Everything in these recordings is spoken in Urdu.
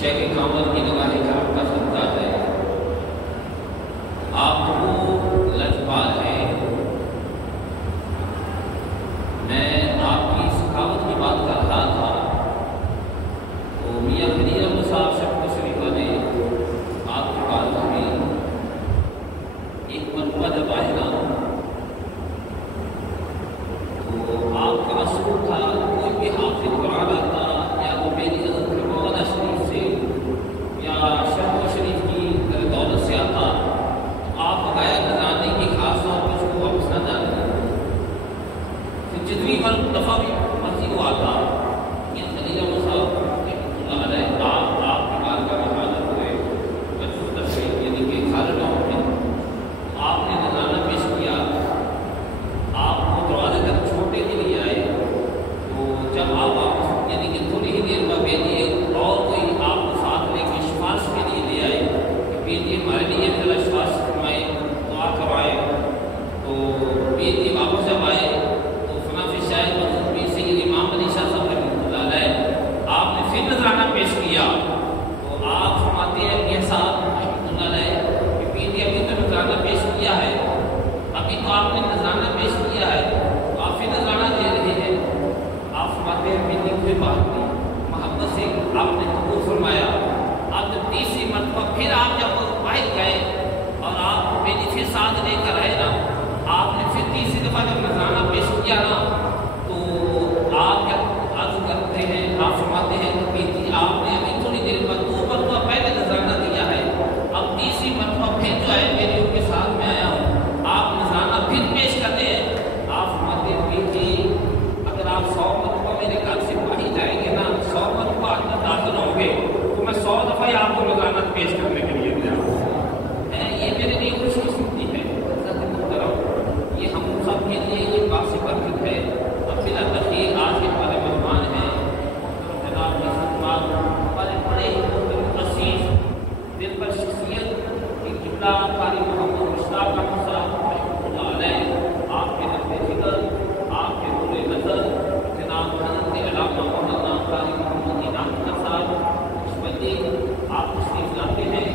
شیخ کامل کی نگاہ کرم کا صدقہ ہے، آپ وہ لجپال ہیں۔ میں آپ کی سخاوت کی بات کر رہا تھا تو میاں غنی احمد صاحب شفق شریفہ نے آپ کے پاس بھی ایک مرتبہ جب آئے نا تو آپ کا اصول تھا کوئی بھی حافظ قرآن آتا یا وہ میری حضرت مولانا شریف سے یا شفق شریف کی دولت سے آتا تو آپ بغیر نظرانے کی خاص طور پر اس کو واپس نہ جانے پھر جتنی دفعہ بھی مرضی وہ آتا یہ خلیل احمد صاحب رحمۃ اللہ علیہ آپ کی بات کا حاضر ہوئے بچوں تشریف یعنی کہ خالد آپ نے نظرانہ پیش کیا، آپ کو دروازے تک چھوٹے کے لیے آئے تو جب آپ واپس یعنی کہ تھوڑی ہی دیر بعد بیٹھیے اور کوئی آپ کو ساتھ لے کے شفاعت کے لیے لے آئے کہ بیٹی ہمارے لیے ذرا شفاعت فرمائے دعا کروائے، تو بیٹی واپس جب آئے تو فنافی شاہد مذہب بھی سید امام علی شاہ صاحب رحمۃ اللہ علیہ آپ نے پھر نظرانہ پیش کیا تو آپ فرماتے ہیں کہ صاحب رحمۃ اللہ علیہ کہ بیٹی ابھی تو نظرانہ پیش کیا ہے، ابھی تو آپ نے نظرانہ پیش کیا ہے تو آپ پھر نظرانہ دے رہے ہیں۔ آپ فرماتے ہیں بیٹی پھر بات کی محبت سے آپ نے قبول فرمایا، آپ جب تیسری مرتبہ پھر آپ جب باہر گئے اور آپ بیٹی پھر ساتھ لے کر آئے نا، آپ نے پھر تیسری دفعہ جب نظرانہ پیش کیا نا تو آپ کیا عرض کرتے ہیں، آپ فرماتے ہیں کہ بیٹی آپ نے ابھی تھوڑی دیر بعد 2 مرتبہ پہلے نظرانہ دیا ہے، اب تیسری مرتبہ پھر جو ہے میری ان کے ساتھ میں آیا ہوں، آپ نظرانہ پھر پیش کرتے ہیں۔ آپ فرماتے ہیں بیٹی اگر آپ 100 مرتبہ میرے گھر سے باہر جائیں گے نا، 100 مرتبہ اندر داخل ہوں گے تو میں 100 دفعہ ہی آپ کو نظرانہ پیش کرنے کے لیے دیا یہ میرے لیے خوش قسمتی ہے حضرت محترم، یہ ہم سب کے لیے یہ باعث برکت ہے۔ اب بلا تخیر آج کے ہمارے مہمان ہیں جناب کی خدمات ہمارے بڑے عزیز دل پر شخصیت کی قبلہ قاری محمد مشتاق احمد صاحب رحمۃ اللہ علیہ، آپ کے نقد فکر، آپ کے نور نظر جناب حضرت علامہ مولانا قاری محمد انعام اللہ صاحب اسمتی آپ تشریف لاتے ہیں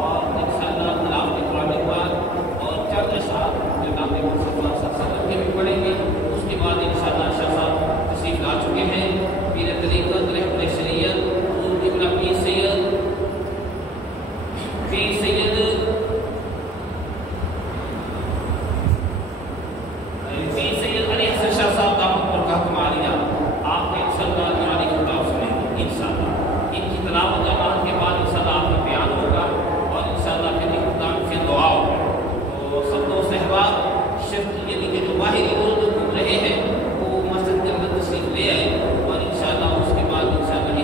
اور انشاءاللہ آپ کے قرآن پاک اور چند اشعار جناب مصطفیٰ صلی اللہ علیہ وسلم کے بھی پڑھیں گے، اس کے بعد انشاءاللہ شاہ صاحب تشریف لا چکے ہیں، پیر طریقت رحمت شریعت حضور قبلہ پیر سید علی حسن شاہ صاحب دامت برکاتہم عالیہ آپ کا انشاءاللہ نورانی خطاب سنیں گے انشاءاللہ، ان کی تلاوت جماعت کے بعد انشاءاللہ آپ کا بیان ہوگا اور انشاءاللہ پھر اختتام سے دعا ہوگا۔ تو سب دوست احباب شرط یعنی کہ جو باہری اردو گھوم رہے ہیں وہ مسجد کے اندر تشریف لے آئے اور انشاءاللہ اس کے بعد انشاءاللہ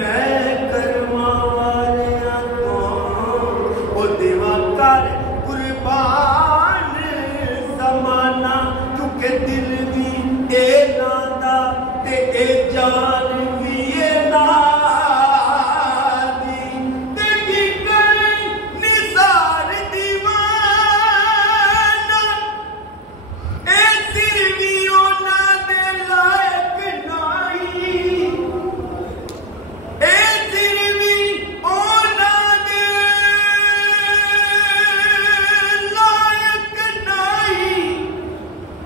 میں کرما والیاں تو او دیوا کر قربان زمانہ کیونکہ دل بھی اے نادا تے اے جان بھی اے نادی تے کی کریں نثار دیوانہ اے سر بھی اونا دے لائق نائی اے سر بھی اونا دے لائق نائی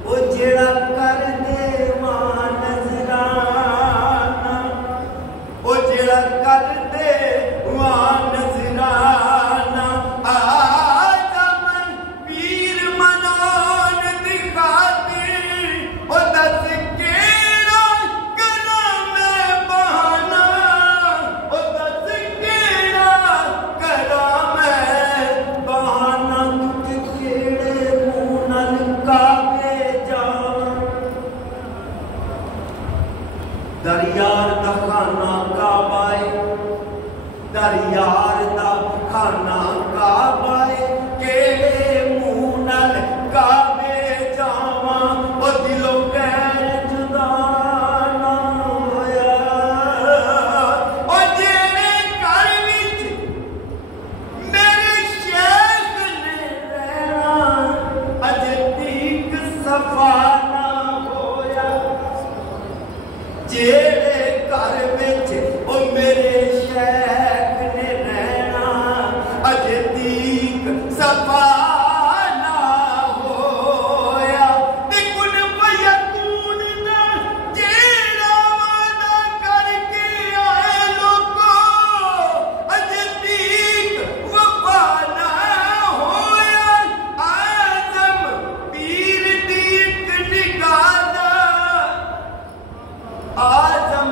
او جڑا کر دے ماں نظرانہ او جڑا کر دے ماں نظرانہ آدم پیر منان دی خاطر او دس کیڑا کرا میں بہانا او دس کیڑا کرا میں بہانا کہ کیڑے منہ نال کعبے جاواں دریار دا خانہ کعبہ ہے دریار دا خانہ کعبہ ہے کیڑے منہ نال کعبے جاواں او دلوں غیر جدا نہ ہویا او جیڑے گھر وچ میرے شیخ نے رہنا اجے تیک صفا نہ ہویا جیڑے گھر وچ او میرے شیخ نے رہنا اجے تیک صفا نہ ہویا تے کن فیکون دا جیڑا وعدہ کر کے آئے لوگو اجے تیک وفا نہ ہویا آدم پیر دی اک نگاہ دا آدم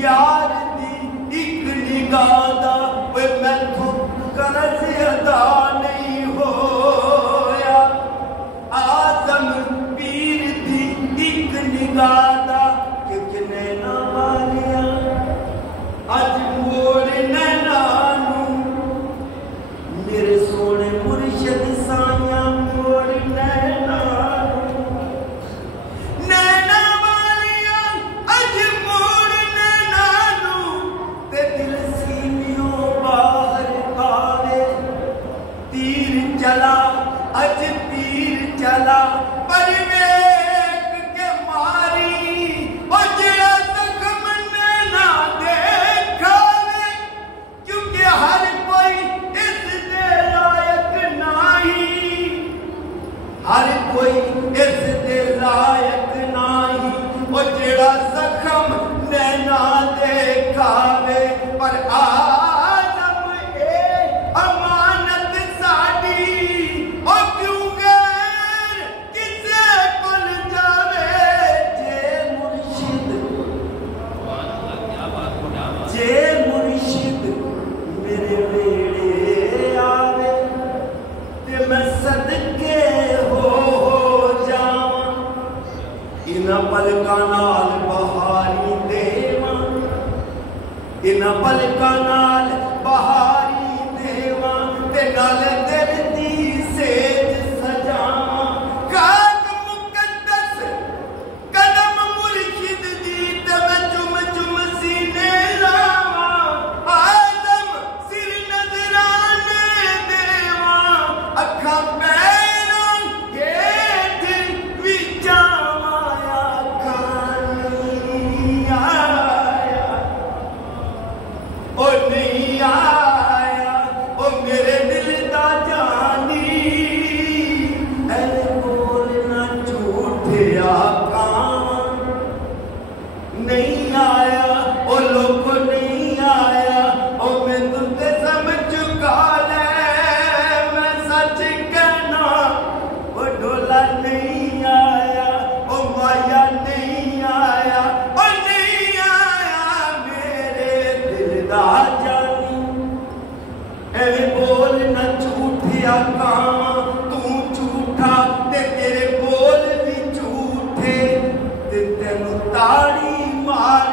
یار دی اک نگاہ دا وے میں تو قرض ادا نہیں ہویا آدم پیر دی اک نگاہ دا کہ نینا والیاں اج موڑ نینانوں میرے سونے مرشد سائیاں موڑ نینانوں نینا والیاں اج موڑ نینانوں تے دل سینیوں باہر آوے تیر چلا اج تیر چلا پر ویکھ کے ماری او جڑا زخم نینا دیکھاوے کیونکہ ہر کوئی اس دے لائق نہیں ہر کوئی اس دے لائق نہیں او جڑا زخم نینا دیکھاوے پر آدم اے امانت ساڈی او کیوں غیر کسے کول جاوے جے مرشد جے مرشد میرے ویڑے آوے تے میں صدقے ہو جاواں انہاں پلکاں نال بہاری دیواں انہاں پلکاں نال بہاری دیواں تے نال دل دی سیج سجاواں خاک مقدس قدم مرشد دی تے میں چم چم سینے لاواں آدم سر نظرانے دیواں اکھاں پیراں ہیٹھ وچاں آیا کھانی آیا او نہیں آیا او میرے دل دا جانی اے بولنا جھوٹے آقا نہیں آیا او لوگ نہیں آیا او میں تم تے سمجھ چکا لے میں سچ کہنا او ڈولا نہیں آیا او مایا نہیں آیا او نہیں آیا میرے دل دا جانی اے بول نہ جھوٹے آقا تو جھوٹا تے تیرے بول بھی جھوٹے تے تینوں تاڑی مار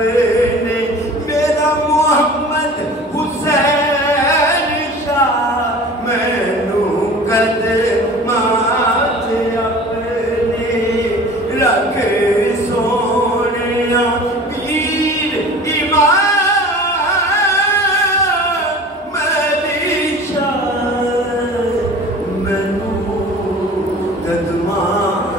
اپنے میرا محمد حسین شاہ مینو قدمات اپنے رکھ سونیا پیر امام مہدی شاہ مینو قدمات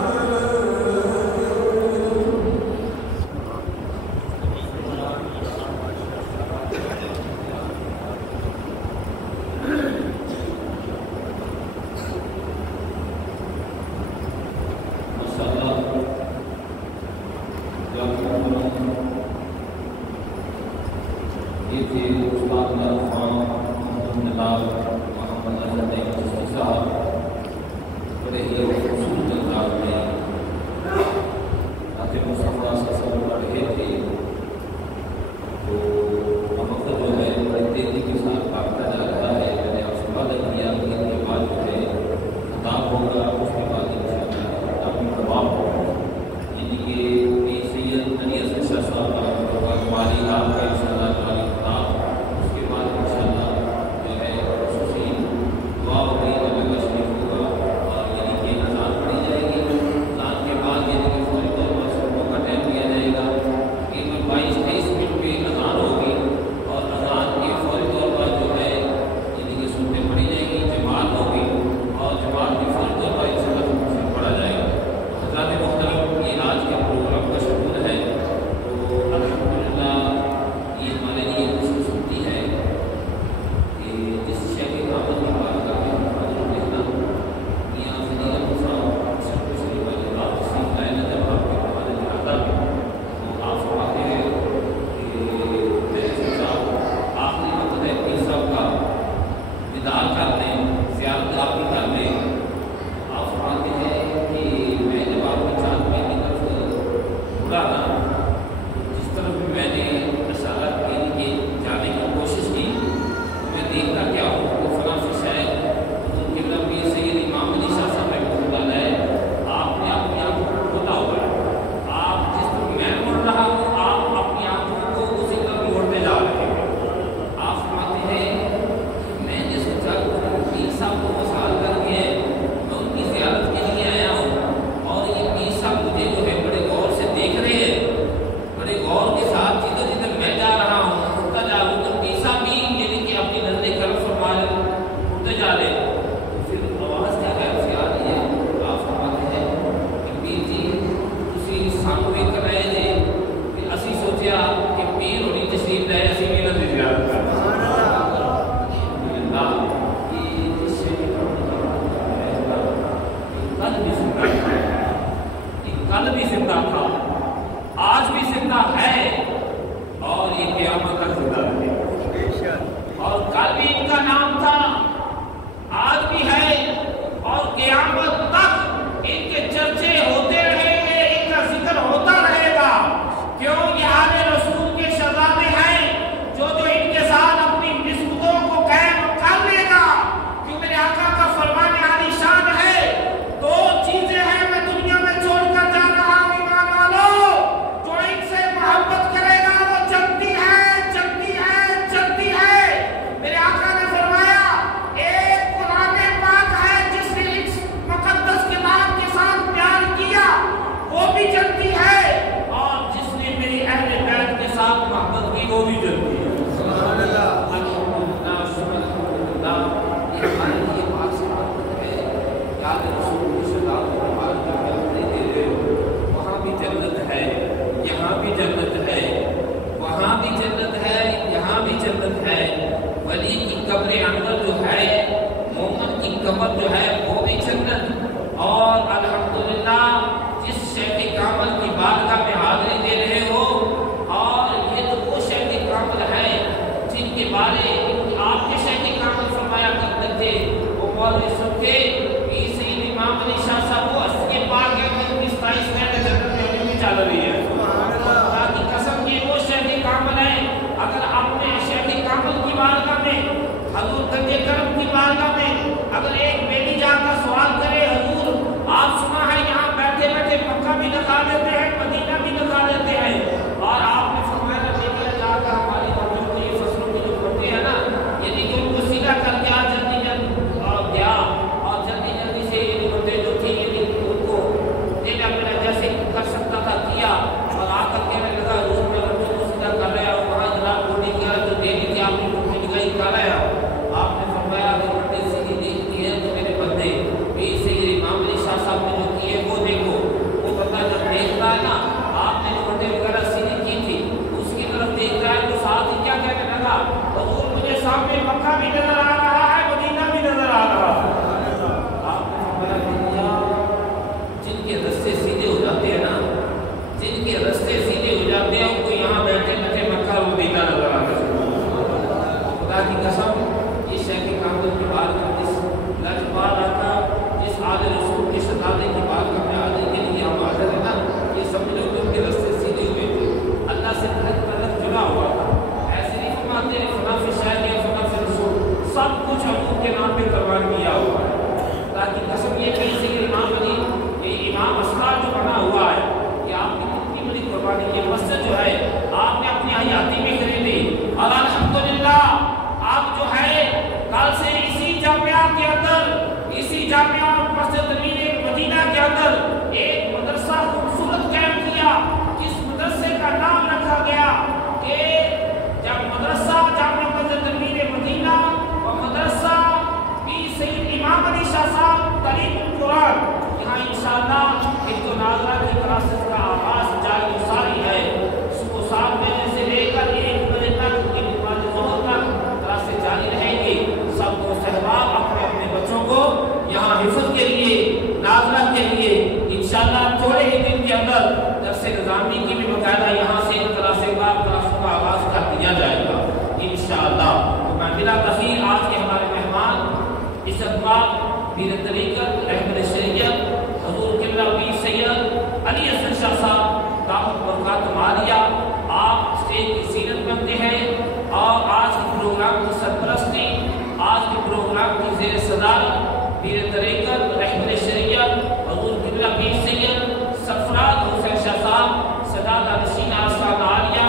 سردار پیر طریقت رہبر شریعت حضور قبلہ پیر سید سرفراز حسین شاہ صاحب سدادہ نشین آستانہ عالیہ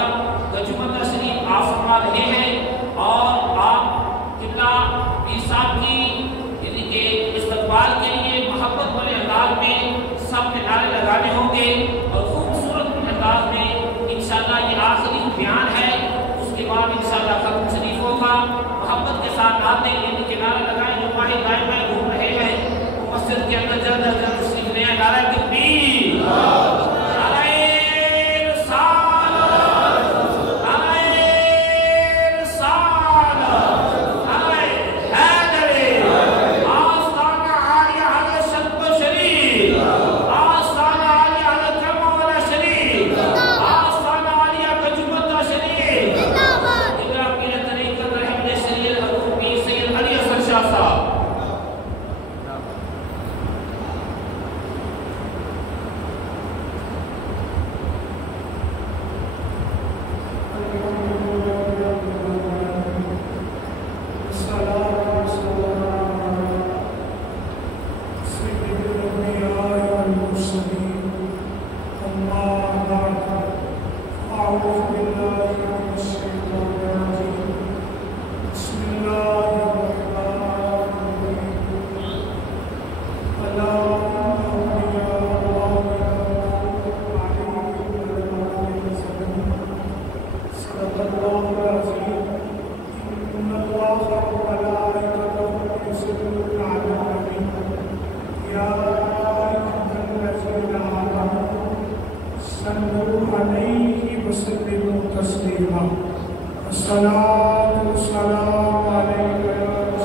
گجمنہ شریف آپ فرما رہے ہیں، اور آپ قبلہ پیر صاحب کی یعنی کہ استقبال کے لیے محبت والے انداز میں سب نے نعرے لگانے ہوں گے، اور خوبصورت انداز میں انشاءاللہ یہ آخری بیان ہے، اس کے بعد انشاءاللہ ختم شریف ہوگا۔ محبت کے ساتھ آتے یعنی کہ نعرہ لگائیں، جو ماہی دائیں بائیں گھوم رہے ہیں وہ مسجد کے اندر جلد از جلد تشریف لے آئیں۔ نعرہ تکبیر، نعرہ رسالت، نعرہ رسالت، نعرہ حیدری، آستانہ عالیہ حضرت شرف شریف، آستانہ عالیہ حضرت کرمولا شریف، آستانہ عالیہ گجمنہ شریف، قبلہ پیر طریقت رحمت شریعت حضور پیر سید علی حسن شاہ صاحب۔ Amen.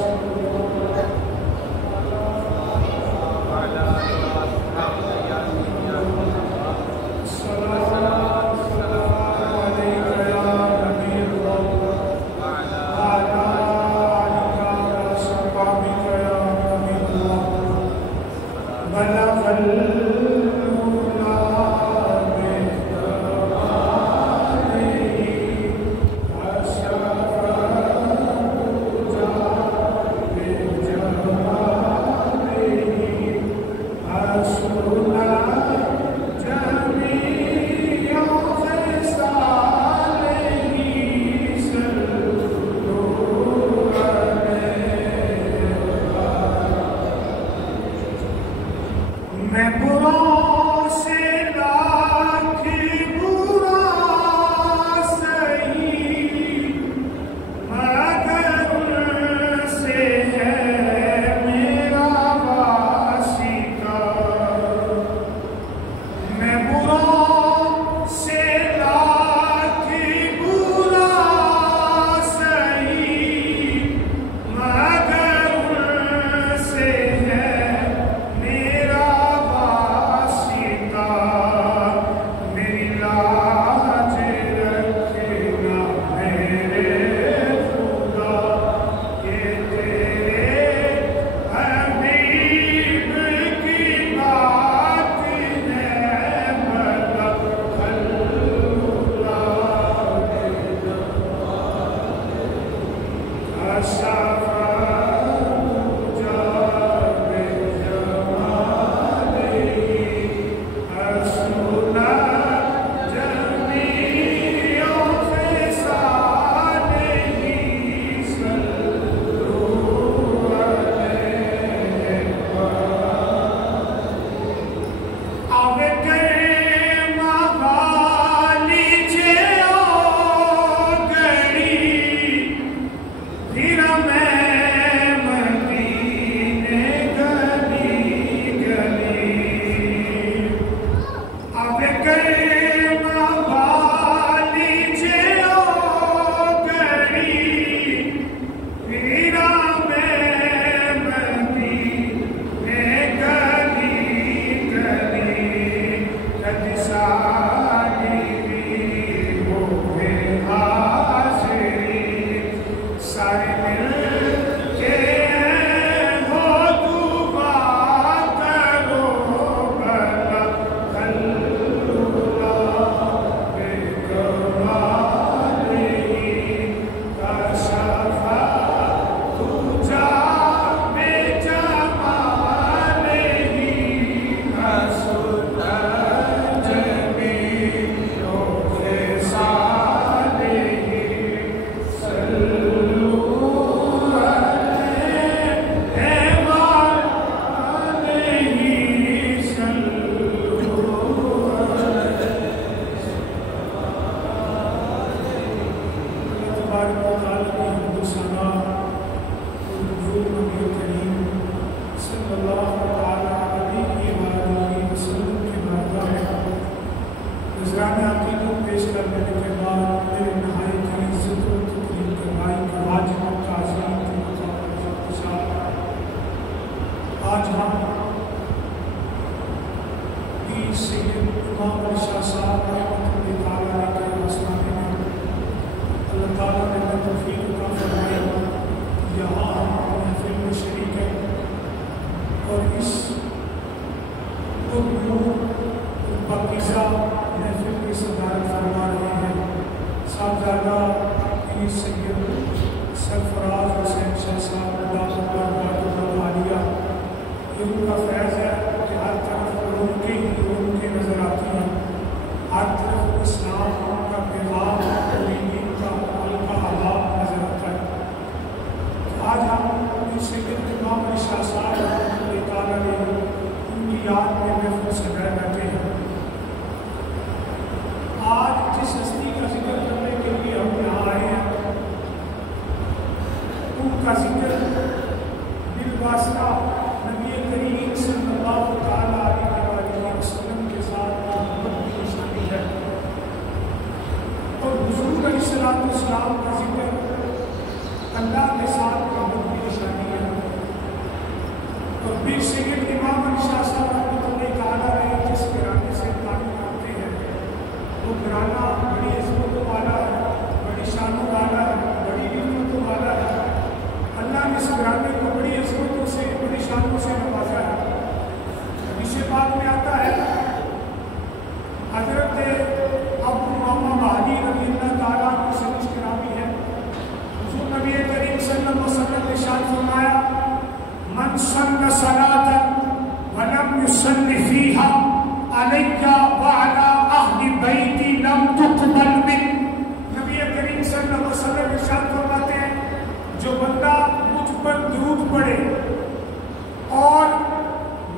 تبارک و تعالیٰ کی حمد و ثنا اور حضور نبی کریم صلی اللہ علیہ وسلم کی بارگاہ میں نذرانہ عقیدت پیش کرنے کے بعد میرے نہایت ہی عزت و تکریم کروائی کہ واجب تعظیم کی آج ہم پیر سید امام علی شاہ صاحب رحمۃ اللہ تعالیٰ علیہ کے آستانے میں اللہ تعالیٰ نے توفیق عطا فرمائی یہاں ہم محفل میں شریک ہیں اور اس پرنور پاکیزہ محفل کی صدارت فرما رہے ہیں صاحبزادہ پیر سید سرفراز حسین شاہ صاحب دامت برکاتہ عالیہ یہ ان کا فیض ہے کہ ہر طرف ان کی نظر آتی ہیں ہر طرف اسلام کا پیغام دین کا ہلکا حالات نظر آتا ہے آج ہم اس سید امام علی شاہ صاحب رحمۃ اللہ تعالیٰ علیہ ان کی یاد میں محفل سجائے بیٹھے ہیں آج جس ہستی کا ذکر کرنے کے لیے ہم یہاں آئے ہیں ان کا ذکر بالواسطہ نبی کریم صلی اللہ تعالیٰ علیہ وسلم کے ساتھ محبت کی نشانی ہے اور حضور علیہ السلام کا ذکر اللہ کے ساتھ محبت کی نشانی ہے اور پیر سید امام علی شاہ صاحب رحمۃ اللہ تعالیٰ علیہ جس گھرانے سے تعلق رکھتے ہیں وہ گھرانہ بڑی عظمتوں والا ہے بڑی شانوں والا ہے بڑی نعمتوں والا ہے اللہ نے اس گھرانے کو بڑی عظمتوں سے بڑی شانوں سے نوازا ہے حدیث پاک میں آتا ہے حضرت ابو امامہ مہدی رضی اللہ تعالیٰ عنہ سے مشکرامی ہے حضور نبی کریم صلی اللہ علیہ وسلم نے ارشاد فرمایا من صلی صلاة ولم يصلی فیہا علیہ وعلی اہل بیتی لم تقبل من نبی کریم صلی اللہ علیہ وسلم ارشاد فرماتے ہیں جو بندہ مجھ پر درود پڑے اور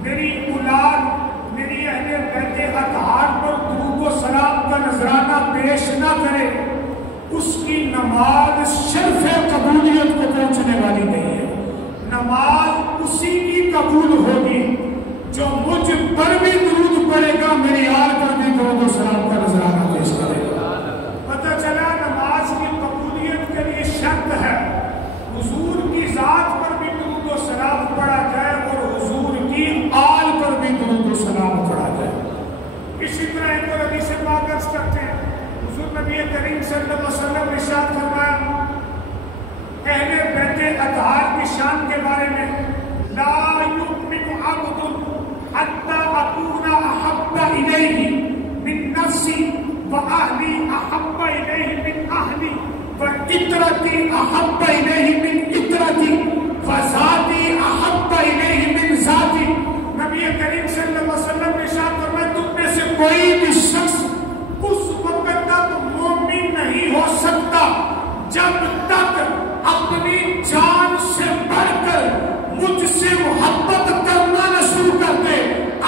میری اولاد میری اہل بیت اطہار پر درود و سلام کا نذرانہ پیش نہ کرے اس کی نماز شرف قبولیت کو پہنچنے والی نہیں ہے نماز اسی کی قبول ہوگی جو مجھ پر بھی درود پڑے گا میری آل پر بھی درود و سلام کا نذرانہ پیش کرے گا پتہ چلا نماز کی قبولیت کے لیے شرط ہے حضور کی ذات پر بھی درود و سلام پڑھا جائے اور حضور کی آل پر بھی درود و سلام پڑھا جائے اسی طرح ایک اور حدیث پاک عرض کرتے ہیں حضور نبی کریم صلی اللہ علیہ وسلم نے ارشاد فرمایا اہل بیت اطہار کی شان کے بارے میں لا یؤمن عبد حتی اکون احب الیہ من نفسی واہلی احب الیہ من اہلی وَإِطْرَتِي أَحَبَّ إِلَيْهِ مِنْ إِطْرَتِي وَذَاتِي أَحَبَّ إِلَيْهِ مِنْ ذَاتِي نبی کریم صلی اللہ علیہ وسلم نے ارشاد فرمایا تم میں سے کوئی بھی شخص اس وقت تک مومن نہیں ہو سکتا جب تک اپنی جان سے بڑھ کر مجھ سے محبت کرنا نہ شروع کر دے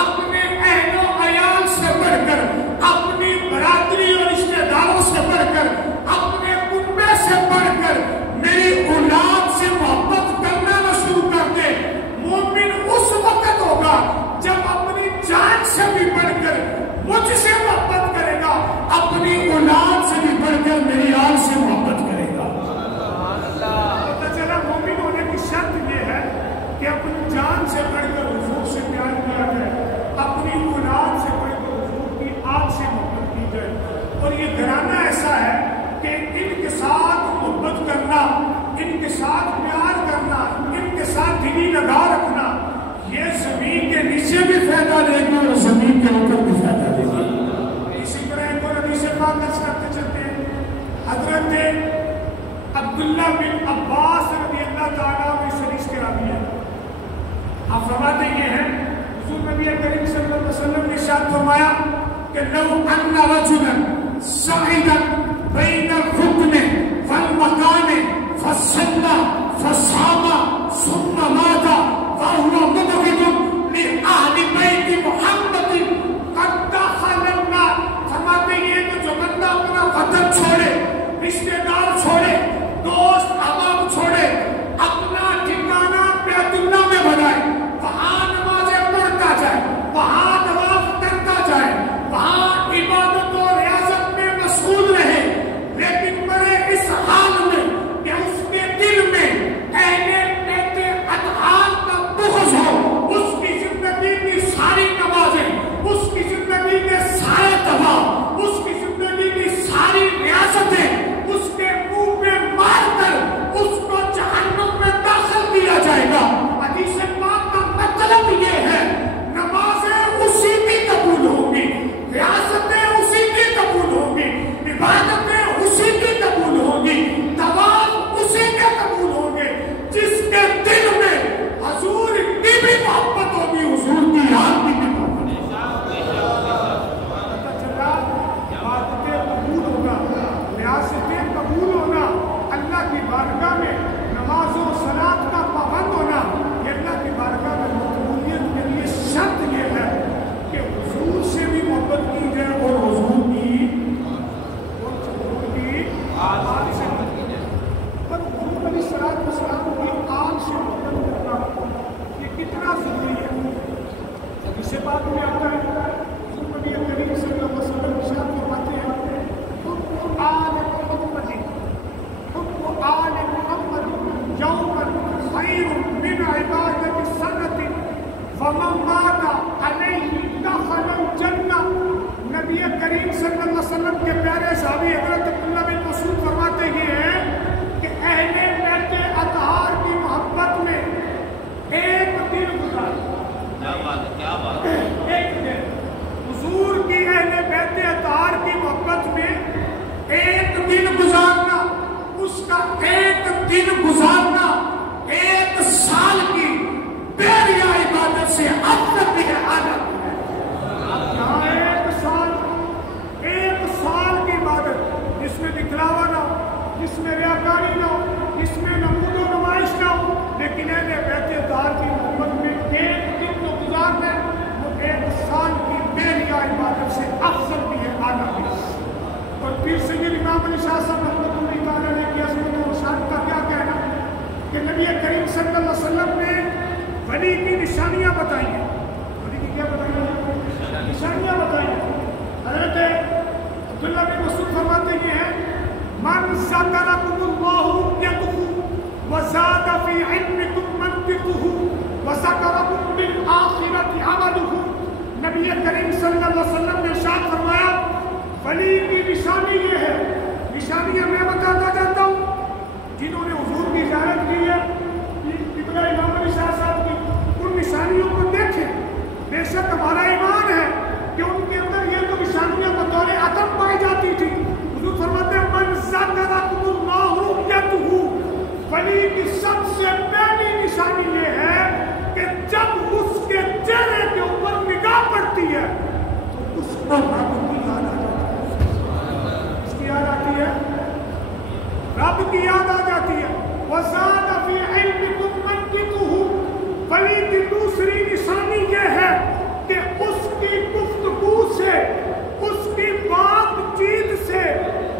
اپنے اہل و عیال سے بڑھ کر اپنی برادری اور رشتہ داروں سے بڑھ کر اپنے کنبے سے بڑھ کر میری اولاد سے محبت کرنا نہ شروع کر دے مومن اس وقت ہوگا جب اپنی جان سے بھی بڑھ کر مجھ سے محبت کرے گا اپنی اولاد سے بھی بڑھ کر میری آل سے محبت کرے گا پتہ چلا مومن ہونے کی شرط یہ ہے کہ اپنی جان سے بڑھ کر حضور سے پیار کیا جائے اپنی اولاد سے بڑھ کر حضور کی آل سے محبت کی جائے اور یہ گھرانہ ایسا ہے کہ ان کے ساتھ محبت کرنا ان کے ساتھ پیار کرنا ان کے ساتھ دلی لگا رکھنا یہ زمین کے نیچے بھی فائدہ دے گی اور زمین کے اوپر بھی فائدہ دے گی اسی طرح ایک اور حدیث پاک کرتے چلتے ہیں حضرت عبداللہ بن عباس رضی اللہ تعالیٰ عنہ شریف کے راوی ہیں آپ فرماتے یہ ہیں حضور نبی کریم صلی اللہ علیہ وسلم نے ارشاد فرمایا کہ لو ان رجلا صعدا بین الرکن والمکان فصلى فصام ثم مات وهو مبغض لأهل بيت محمد قد دخل النار فرماتے ہیں کہ جو بندہ اپنا وطن چھوڑے رشتے دار چھوڑے آل سے پر حضور علیہ الصلوۃ والسلام کی آل سے محبت کرنا یہ کتنا ضروری ہے. اسے بات میں آتا ہے حضور نبی کریم صلی اللہ علیہ وسلم ارشاد فرماتے ہیں حب آل محمد حب آل محمد یوما خیر من عبادت سنت فمن مات علیہ دخل الجنہ. نبی کریم صلی اللہ علیہ وسلم کے پیارے صحابی حضرت عبداللہ بن مسعود فرماتے ہیں کہ اہل بیت اطہار کی محبت میں ایک دن گزارا. کیا بات ہے. ایک دن حضور کی اہل بیت اطہار کی محبت میں ایک دن گزارنا, اس کا ایک دن گزارنا ایک سال کی بے ریا عبادت سے افضل بھی ہے, اعلیٰ بھی ہے. ایک سال کی عبادت جس میں دکھلاوا نہ ہو, جس میں ریاکاری نہ ہو, جس میں نمود و نمائش نہ ہو, لیکن اہل بیت اطہار کی محبت میں ایک دن تو گزارنا وہ ایک سال کی بے ریا عبادت سے افضل بھی ہے, اعلیٰ بھی ہے. اور پھر سید امام علی شاہ صاحب رحمۃ اللہ تعالیٰ نے کی عظمت و شان کا کیا کہنا کہ نبی کریم صلی اللہ علیہ وسلم نے ولی کی نشانیاں بتائی ہیں. ولی کی کیا بتائی ہیں؟ نشانیاں بتائی ہیں. حضرت عبداللہ بن مسعود فرماتے ہیں من ذکرکم اللہ رؤیتہ وزاد فی علمکم منطقہ وذکرکم بالآخرۃ عملہ. نبی کریم صلی اللہ علیہ وسلم نے ارشاد فرمایا ولی کی نشانی یہ ہے, نشانیاں میں بتاتا جاتا ہوں. جنہوں نے حضور کی زیارت کی ہے قبلہ امام علی شاہ صاحب کی, ان نشانیوں کو دیکھیں. بے شک ہمارا ایمان ہے کہ ان کے اندر یہ تو نشانیاں بطور عطب پائی جاتی تھی. حضور فرماتے ہیں من ذکرکم اللہ رؤیتہ, ولی کی سب سے پہلی نشانی یہ ہے کہ جب اس کے چہرے کے اوپر نگاہ پڑتی ہے تو اس کو رب کی یاد آ جاتی ہے. اس کی یاد آتی ہے, رب کی یاد آ جاتی ہے. وزاد فی علمکم منطقہ, ولی کی دوسری نشانی یہ ہے کہ اس کی گفتگو سے, اس کی بات چیت سے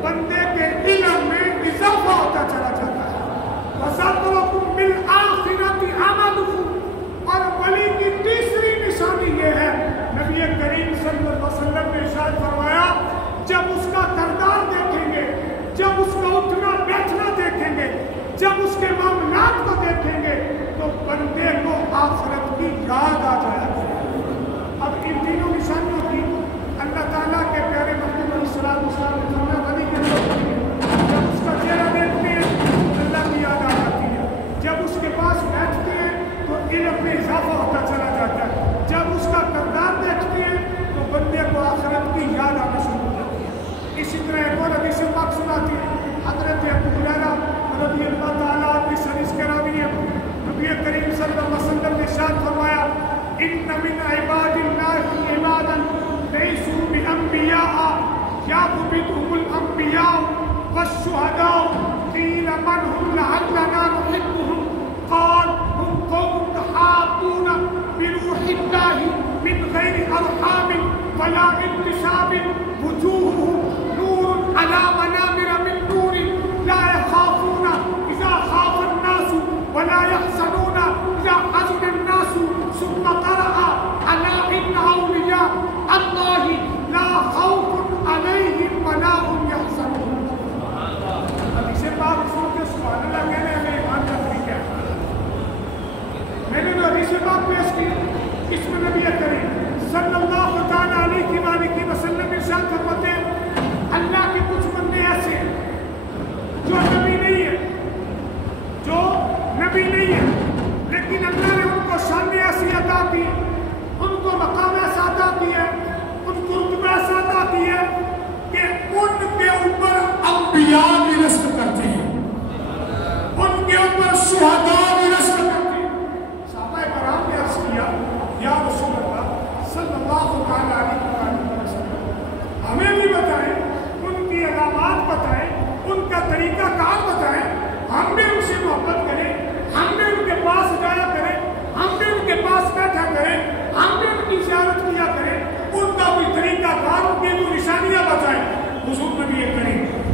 بندے کے علم میں اضافہ ہوتا چلا جاتا ہے. وذکرکم بالآخرۃ عملہ, اور ولی کی تیسری نشانی یہ ہے نبی کریم صلی اللہ علیہ وسلم نے ارشاد فرمایا جب اس کا کردار دیکھیں گے, جب اس کا اٹھنا بیٹھنا دیکھیں گے, جب اس کے معاملات کو دیکھیں گے تو بندے کو آخرت کی یاد آ جائے گی. اب ان تینوں نشانیوں کی اللہ تعالیٰ کے پیارے محبوب علیہ الصلوۃ والسلام نے فرمایا ولی کے جب اس کا چہرہ دیکھتے ہیں اللہ کی یاد آ جاتی ہے, جب اس کے پاس بیٹھتے ہیں تو علم میں اضافہ ہوتا چلا جاتا ہے, جب اس کا کردار دیکھتے ہیں تو بندے کو آخرت کی یاد آنا شروع ہو جاتی ہے. اسی طرح ایک اور حدیث پاک سناتی ہے حضرت ابو ہریرہ رضی اللہ تعالیٰ عنہ کی حدیث کے راوی ہیں. نبی کریم صلی اللہ علیہ وسلم نے ارشاد فرمایا ان من عباد اللہ عبادا لیسوا بانبیاء یعبدهم الانبیاء والشہداء قیل من هم لعلنا نحبهم قال هم قوم تحابون بروح اللہ من غیر ارحام ولا انتساب وجوههم نور علی منابر من نور لا يخافون اذا خاف الناس ولا يحزنون اذا حزن الناس ثم قرأ على ان اولیاء اللہ لا خوف علیہم ولا هم يحزنون. حدیث پاک سن کے سبحان اللہ کہنے ہمیں ایمان کا طریقہ ہے. میں نے جو حدیث پاک پیش کی اس میں نبی کریم صلی اللہ تعالیٰ علیہ وسلم ارشاد فرماتے ہیں اللہ کے کچھ بندے ایسے ہیں جو نبی نہیں ہے, جو نبی نہیں ہے, لیکن اللہ نے ان کو شان ایسی عطا کی, ان کو مقام ایسا عطا کیا, ان کو رتبہ ایسا عطا کیا کہ ان کے اوپر انبیاء بھی رزق کرتے ہیں, ان کے اوپر شہداء بھی رزق کرتے ہیں. صحابہ کرام نے عرض کیا یا رسول اللہ صلی اللہ تعالیٰ علیہ وسلم ہمیں بھی بتائیں, ان کی علامات بتائیں, ان کا طریقہ کار بتائیں, ہم بھی ان سے محبت کریں, ہم بھی ان کے پاس جایا کریں, ہم بھی ان کے پاس بیٹھا کریں, ہم بھی ان کی زیارت کیا کریں, ان کا بھی طریقہ کار, ان کی جو نشانیاں بتائیں. حضور نبی کریم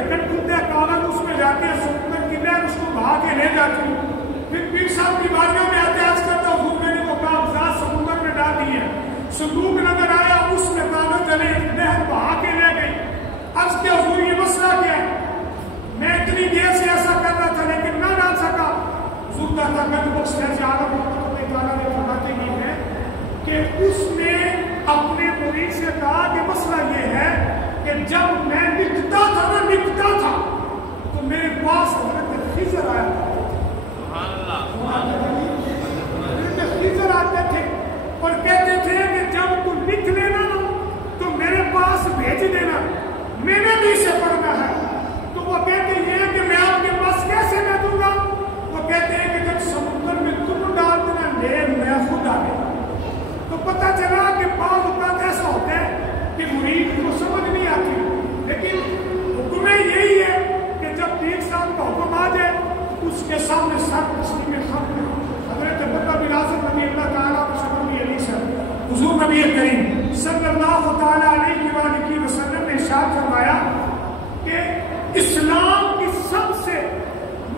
ڈھکن کھلتے ہیں, کاغذ اس میں جاتے ہیں, سمندر کی لہر اس کو بہا کے لے جاتی ہے. پھر پیر صاحب کی بارگاہ میں آتے عرض کرتا حضور میں نے وہ کاغذات سمندر میں ڈال دی ہے, صندوق نظر آیا اس میں کاغذ چلے, لہر بہا کے لے گئی. عرض کیا حضور یہ مسئلہ کیا ہے؟ میں اتنی دیر سے ایسا کر رہا تھا لیکن نہ ڈال سکا. حضور کہتا میں تو بخش ایسے عالم تعالیٰ نے فرماتے ہی ہے کہ اس نے اپنے مرید سے کہا کہ مسئلہ یہ ہے کہ جب میں لکھتا تھا تو میرے پاس حضرت خضر آیا تھا. حضرت خضر آتے تھے اور کہتے تھے کہ جب تو لکھ لینا تو میرے پاس بھیج دینا, میں نے بھی اسے پڑھنا ہے. تو وہ کہتے ہیں کہ میں آپ کے پاس کیسے دے دوں گا؟ وہ کہتے ہیں کہ جب سمندر میں تم ڈال دینا لے میں خود آ گیا. تو پتہ چلا کہ بعض اوقات ایسا ہوتا ہے کہ مرید کو سمجھ نہیں آتی, لیکن حکم یہی ہے کہ جب پیر صاحب کا حکم آ جائے اس کے سامنے سب تسلیم خم ہے. حضرت بندہ بن اعظم رضی اللہ تعالیٰ عنہ علی سے حضور نبی کریم صلی اللہ تعالیٰ علیہ وآلہ وسلم نے ارشاد فرمایا کہ اسلام کی سب سے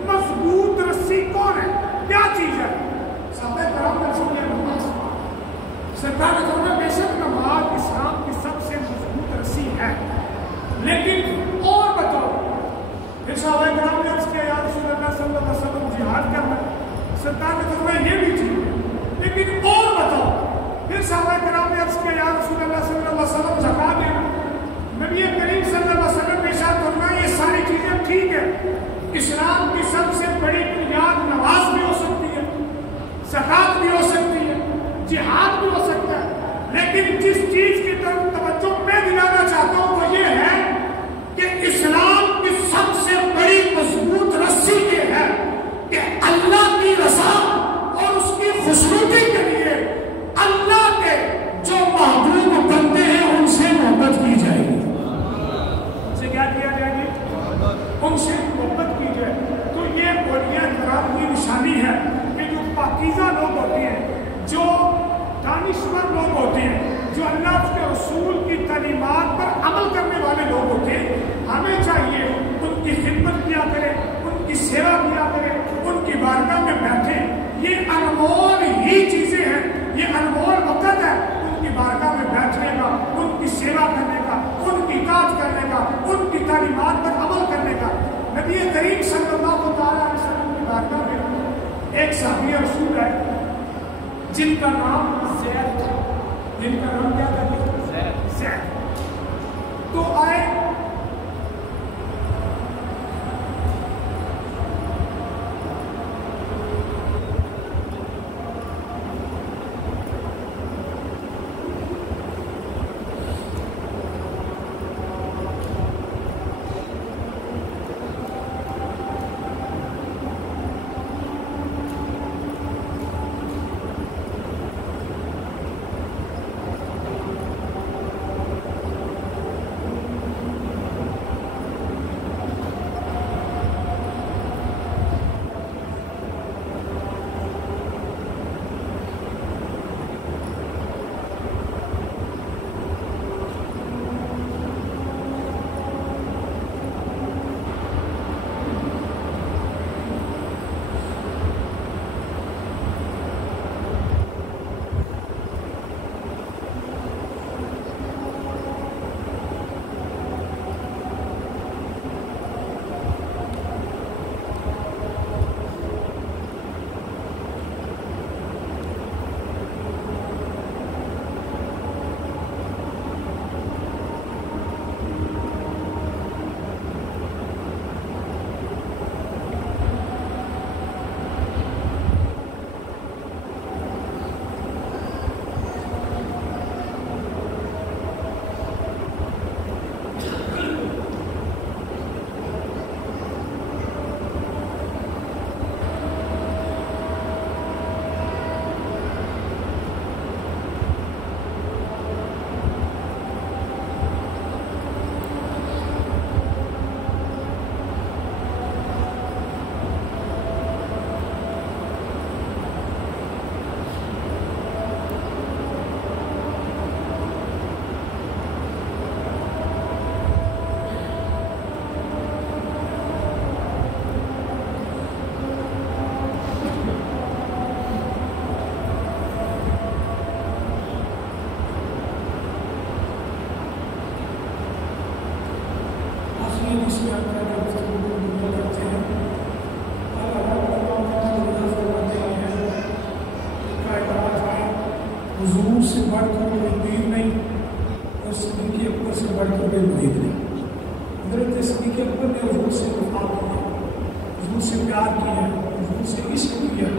مضبوط رسی کون ہے, کیا چیز ہے؟ صحابہ کرام نے سن لیا نماز. سرکار نے فرمایا بے شک نماز اسلام کی سب سے مضبوط رسی ہے, لیکن اور بتاؤ. پھر صحابہ کرام نے عرض کیا یا رسول اللہ صلی اللہ علیہ وسلم جہاد کرنا. سرکار نے فرمایا یہ بھی چیز ہے, لیکن اور بتاؤ. پھر صحابہ کرام نے عرض کیا یا رسول اللہ صلی اللہ علیہ وسلم زکات دینا. نبی کریم صلی اللہ علیہ وسلم نے ارشاد فرمایا یہ ساری چیزیں ٹھیک ہے, اسلام کی سب سے بڑی بنیاد نماز بھی ہو سکتی ہے, زکات بھی ہو سکتی ہے, جہاد بھی ہو سکتا ہے, لیکن جس چیز کی طرف توجہ میں دلانا چاہتا ہوں وہ یہ ہے کہ اسلام کی سب سے بڑی مضبوط رسی یہ ہے کہ اللہ کی رضا اور اس کی خوشنودی کے لیے اللہ کے جو محبوب بندے ہیں ان سے محبت کی جائے گی. ان سے کیا کیا جائے گی؟ ان سے محبت کی جائے. تو یہ اولیاء کرام کی نشانی ہے کہ جو پاکیزہ لوگ ہوتے ہیں, جو دانشور لوگ ہوتے ہیں, جو اللہ کے رسول کی تعلیمات پر عمل کرنے والے لوگ ہوتے ہیں, ہمیں چاہیے ان کی خدمت کیا کریں, ان کی سیوا کیا کریں, ان کی بارگاہ میں بیٹھیں. یہ انمول ہی چیزیں ہیں, یہ انمول وقت ہے ان کی بارگاہ میں بیٹھنے کا, ان کی سیوا کرنے کا, ان کی اطاعت کرنے کا, ان کی تعلیمات پر عمل کرنے کا. نبی کریم صلی اللہ تعالیٰ علیہ وسلم کی بارگاہ میں ایک صحابی رسول ہے جن کا نام زید تھا. جن کا نام کیا تھا؟ زید. تو آئے حدیث میں آتا ہے کہ گفتگو کرتے ہیں حضور سے بڑھ کر کوئی پیر نہیں اور صدیق اکبر سے بڑھ کر کوئی مرید نہیں. حضرت صدیق اکبر نے حضور سے وفا کی ہے, حضور سے پیار کیا ہے, حضور سے عشق کیا,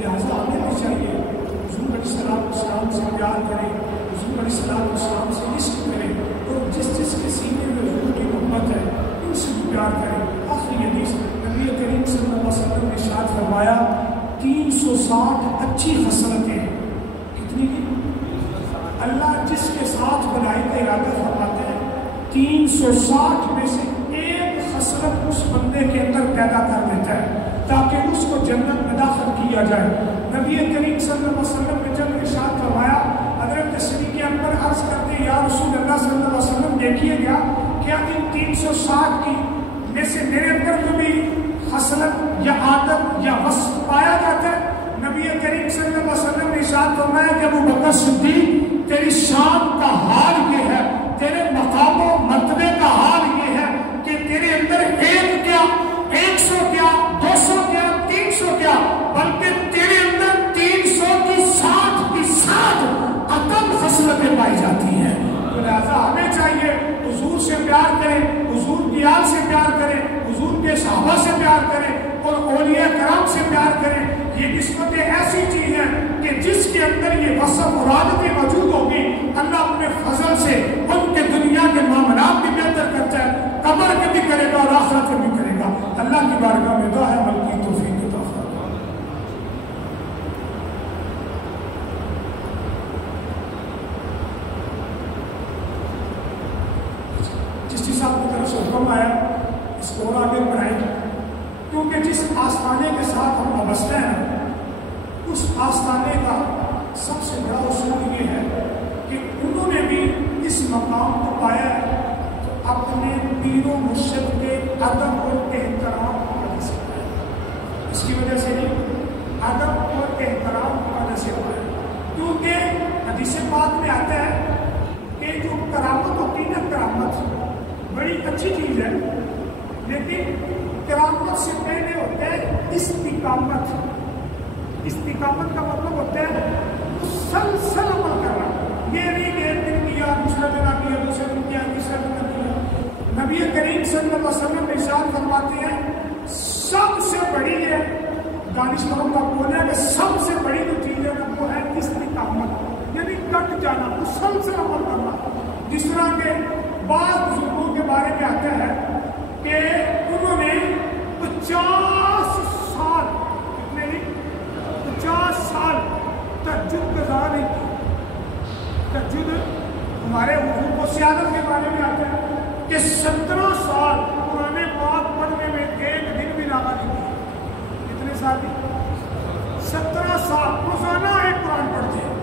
لہٰذا ہمیں بھی چاہیے حضور علیہ السلام سے پیار کریں, حضور علیہ السلام سے عشق کریں, اور جس کے سینے میں حضور کی محبت ہے ان سے بھی پیار کریں. آخری حدیث نبی کریم صلی اللہ علیہ وسلم نے ارشاد فرمایا 360 اچھی خصلتیں ہیں. کتنی کی؟ اللہ جس کے ساتھ بھلائی کا ارادہ فرماتے ہیں 360 میں سے ایک خصلت اس بندے کے اندر پیدا کر دیتا ہے تاکہ اس کو جنت میں داخل کیا جائے. نبی کریم صلی اللہ علیہ وسلم نے جب ارشاد فرمایا, حضرت صدیق اکبر عرض کرتے یا رسول اللہ صلی اللہ علیہ وسلم دیکھیے گا کیا ان 360 کی میں سے میرے اندر کوئی خصلت یا عادت یا وصف پایا جاتا ہے؟ نبی کریم صلی اللہ علیہ وسلم نے ارشاد فرمایا کہ ابو بکر صدیق تیری شان کا حال یہ ہے, تیرے مقام و مرتبے کا حال یہ ہے کہ تیرے اندر ایک کیا 100 کیا 200 کیا 300 کیا بلکہ تیرے اندر 300 کی 60 عدم خصلتیں پائی جاتی ہیں. تو لہٰذا ہمیں چاہیے حضور سے پیار کریں, حضور کی آل سے پیار کریں, حضور کے صحابہ سے پیار کریں اور اولیاء کرام سے پیار کریں. یہ نسبتیں ایسی چیز ہیں کہ جس کے اندر یہ وصف اور عادتیں موجود ہوگی اللہ اپنے فضل سے ان کے دنیا کے معاملات بھی بہتر کرتا ہے, قبر کے بھی کرے گا اور آخرت کے بھی کرے گا. اللہ کی بارگاہ میں دعا ہے عمل کی توفیق عطا فرمائے. جس چیز آپ کی طرف سے حکم آیا اس کو اور آگے بڑھائیں, کیونکہ جس آستانے کے ساتھ ہم وابستہ ہیں اس آستانے کا سب سے بڑا اصول یہ ہے کہ انہوں نے بھی اس مقام کو پایا ہے تو اپنے پیر و مرشد کے ادب اور احترام کی وجہ سے پایا. اس کی وجہ سے نہیں, ادب اور احترام کی وجہ سے پایا. کیونکہ حدیث پاک میں آتا ہے کہ جو کرامت ہوتی ہے, کرامت بڑی اچھی چیز ہے, لیکن کرامت سے پہلے ہوتا ہے استقامت. استقامت کا مطلب ہوتا ہے مسلسل عمل کرنا. یہ نہیں کہ ایک دن کیا, دوسرا دن کیا, دوسرے دن کیا, تیسرا دن کیا. نبی کریم صلی اللہ علیہ وسلم ارشاد فرماتے ہیں سب سے بڑی ہے, دانشوروں کا بولنا ہے کہ سب سے بڑی جو چیز ہے وہ ہے استقامت, یعنی ڈٹ جانا, مسلسل عمل کرنا. جس طرح کے بعض بزرگوں کے بارے میں آتا ہے کہ انہوں نے 50 سال 50 سال تہجد قضا نہیں کی. تہجد ہمارے حضور کو سیادت کے بارے میں آتا ہے کہ 17 سال قرآن پاک پڑھنے میں ایک دن بھی لگا نہیں کی. کتنے سال کی؟ 17 سال روزانہ ایک قرآن پڑھتے ہیں.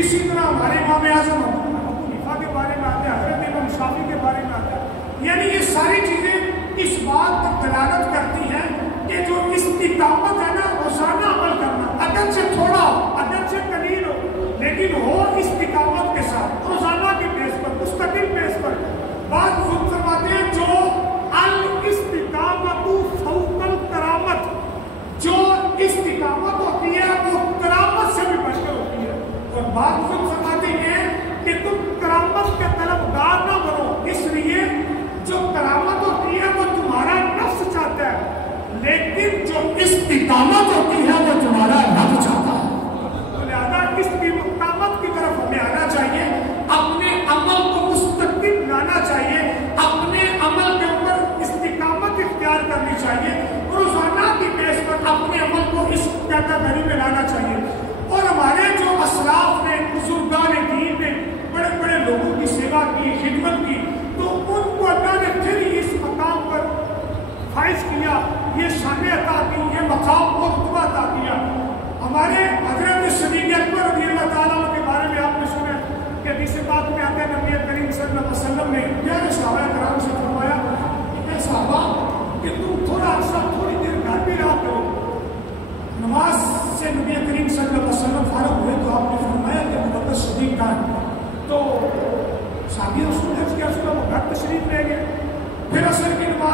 اسی طرح ہمارے امام اعظم ابو حنیفہ کے بارے میں آتا ہے, حضرت امام شافعی کے بارے میں آتا ہے. یعنی یہ ساری چیزیں اس بات پر دلالت کرتی ہیں کہ جو استقامت ہے نا روزانہ عمل کرنا, اگر سے تھوڑا ہو, اگر سے قلیل ہو, لیکن ہو استقامت کے ساتھ روزانہ کی بیس پر, مستقل بیس پر. بات خود فرماتے ہیں جو الاستقامت فوق الکرامت, جو استقامت ہوتی ہے وہ کرامت سے بھی بڑھ کر ہوتی ہے. اور بات خود فرماتے ہیں کہ تم کرامت کے طلبگار نہ بنو, اس لیے جو کرامت ہوتی ہے وہ تمہارا نفس چاہتا ہے, لیکن جو استقامت ہوتی ہے وہ تمہارا رب چاہتا ہے. تو لہٰذا استقامت کی طرف ہمیں آنا چاہیے, اپنے عمل کو مستقل لانا چاہیے, اپنے عمل کے اوپر استقامت اختیار کرنی چاہیے, روزانہ کی بیس پر اپنے عمل کو اس کیٹیگری میں لانا چاہیے. اور ہمارے جو اسلاف نے, بزرگان دین نے بڑے بڑے لوگوں کی سیوا کی, خدمت کی, تو ان کو اللہ نے پھر اس مقام پر فائز کیا, یہ شان عطا کی, یہ مقام کو رتبہ عطا کیا. ہمارے حضرت صدیق اکبر رضی اللہ تعالیٰ کے بارے میں آپ نے سنا کہ حدیث پاک میں آتے ہیں نبی کریم صلی اللہ علیہ وسلم نے پیارے صحابہ کرام سے فرمایا کہ اے صحابہ کہ تم تھوڑا عرصہ تھوڑی دیر گھر بھی رہا کرو. نماز سے نبی کریم صلی اللہ علیہ وسلم فارغ ہوئے تو آپ نے فرمایا کہ ابو بکر صدیق کا, تو صحابی رسول نے کیا سنا, وہ گھر تشریف لے گئے. پھر عصر کی نماز